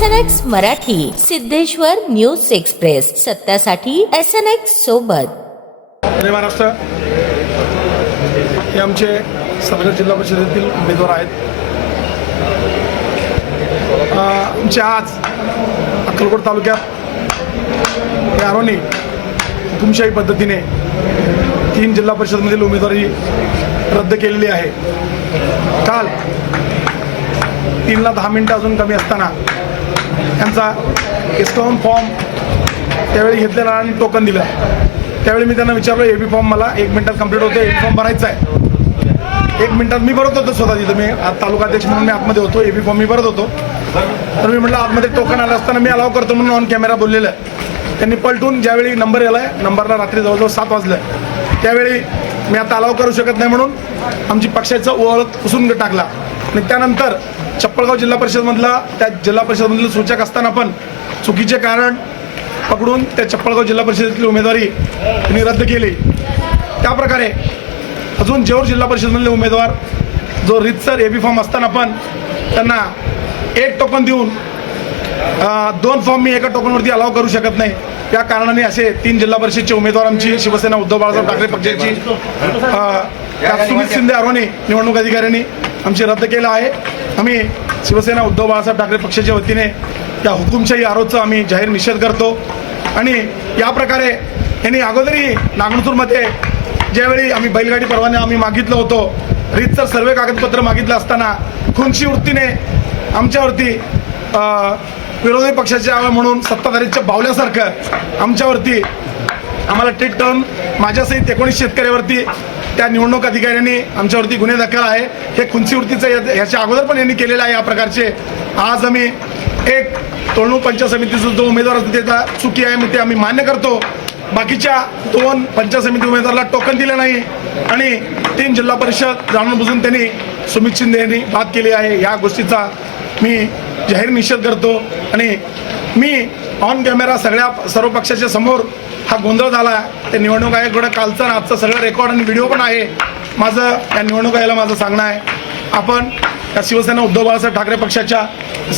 S N X Marathi Siddheshwar news express. सत्यासाठी S N X सोबत. महाराष्ट्र. हे आमचे सदर जिल्हा परिषदेतील उमेदवार आहेत. आमचे आज अक्कलकोट तालुक्यात यारोनी आरोनी हुकुमशाही पद्धतीने तीन जिल्हा परिषदमधील उमेदवारी रद्द केलेली आहे. काल तीनला दहा मिनटं अजून कमी असताना त्यांचा एस्कॉन फॉर्म त्यावेळी घेतलेला आणि टोकन दिलं. त्यावेळी मी त्यांना विचारलं ए बी फॉर्म मला एक मिनिटात कंप्लीट होते ए फॉर्म भरायचा आहे. एक मिनिटात मी भरत होतो स्वतः तिथं. मी तालुका अध्यक्ष म्हणून मी आतमध्ये होतो ए बी फॉर्म मी भरत होतो. तर मी म्हटलं आतमध्ये टोकन आलं असताना मी अलाव करतो म्हणून ऑन कॅमेरा बोललेलं. त्यांनी पलटून ज्यावेळी नंबर आलाय नंबरला रात्री जवळजवळ सात वाजलं. त्यावेळी मी आता अलाव करू शकत नाही म्हणून आमची पक्षाचा ओळख पुसून टाकला. आणि त्यानंतर चप्पळगाव जिल्हा परिषदमधला त्या जिल्हा परिषदमधलं सूचक असताना पण चुकीचे कारण पकडून त्या चप्पळगाव जिल्हा परिषदेतील उमेदवारी त्यांनी रद्द केली. त्याप्रकारे अजून जेऊर जिल्हा परिषदमधले उमेदवार जो रितसर ए बी फॉर्म असताना पण त्यांना एक टोकन देऊन दोन फॉर्म मी एका टोकनवरती अलाव करू शकत नाही. या कारणाने असे तीन जिल्हा परिषदचे उमेदवार आमची शिवसेना उद्धव बाळासाहेब ठाकरे पक्षाची सुमित शिंदे आरोने निवडणूक अधिकाऱ्यांनी आमची रद्द केलं आहे. आम्ही शिवसेना उद्धव बाळासाहेब ठाकरे पक्षाच्या वतीने या हुकुमशाही आरोपचा आम्ही जाहीर निषेध करतो. आणि या प्रकारे यांनी अगोदरही नागनसूरमध्ये ज्यावेळी आम्ही बैलगाडी परवाने आम्ही मागितलं होतो रीतसर सर्वे कागदपत्र मागितलं असताना खुनशी वृत्तीने आमच्यावरती विरोधी पक्षाचे म्हणून सत्ताधारीच्या बावल्यासारखं आमच्यावरती आम्हाला ट्रीट करून माझ्यासहित एकोणीस शेतकऱ्यावरती त्या निवडणूक अधिकाऱ्यांनी आमच्यावरती गुन्हे दाखल आहे. हे खुंचीवृत्तीचं वृत्तीचं अगोदर पण यांनी केलेलं आहे या प्रकारचे. आज आम्ही एक तोडणूक पंचायत समितीचा जो उमेदवार असतो त्याचा चुकी आहे मी ते आम्ही मान्य करतो. बाकीच्या दोन पंचायत समिती उमेदवाराला टोकन दिलं नाही आणि तीन जिल्हा परिषद जाणून बुजून त्यांनी सुमित शिंदे यांनी बात केली आहे. या गोष्टीचा मी जाहीर निषेध करतो आणि मी ऑन कॅमेरा सगळ्या सर्व पक्षाच्या समोर हा गोंधळ झाला. ते निवडणूक आयोगाकडे कालचा आणि आजचा सगळं रेकॉर्ड आणि व्हिडिओ पण आहे. माझं या निवडणूक आयोगाला माझं सांगणं आहे. आपण या शिवसेना उद्धव बाळासाहेब ठाकरे पक्षाच्या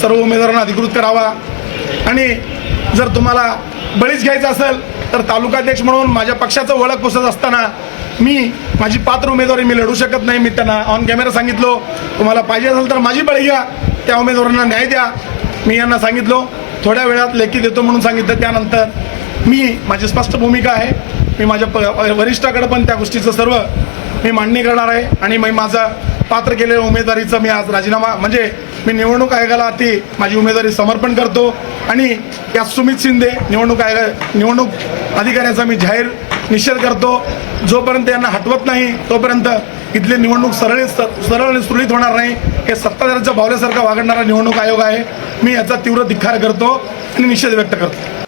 सर्व उमेदवारांना अधिकृत करावा. आणि जर तुम्हाला बळीच घ्यायचं असेल तर तालुकाध्यक्ष म्हणून माझ्या पक्षाचं ओळख पुसत असताना मी माझी पात्र उमेदवारी मी लढू शकत नाही. मी त्यांना ऑन कॅमेरा सांगितलो. तुम्हाला पाहिजे असेल तर माझी बळी घ्या. त्या उमेदवारांना न्याय द्या. मी यांना सांगितलो. थोड्या वेळात लेखी देतो म्हणून सांगितलं. त्यानंतर मी माझी स्पष्ट भूमिका आहे. मी माझ्या प वरिष्ठाकडं पण त्या गोष्टीचं सर्व मी मांडणी करणार आहे. आणि मी माझा पात्र केलेल्या उमेदवारीचं मी आज राजीनामा म्हणजे मी निवडणूक आयोगाला ती माझी उमेदवारी समर्पण करतो. आणि या सुमित शिंदे निवडणूक आयोग निवडणूक अधिकाऱ्याचा मी जाहीर निषेध करतो. जोपर्यंत यांना हटवत नाही तोपर्यंत इथली निवडणूक सरळी सरळ आणि सुरळीत होणार नाही. हे सत्ताधाऱ्यांच्या भावल्यासारखं वागणारा निवडणूक आयोग आहे. मी याचा तीव्र धिक्कार करतो आणि निषेध व्यक्त करतो.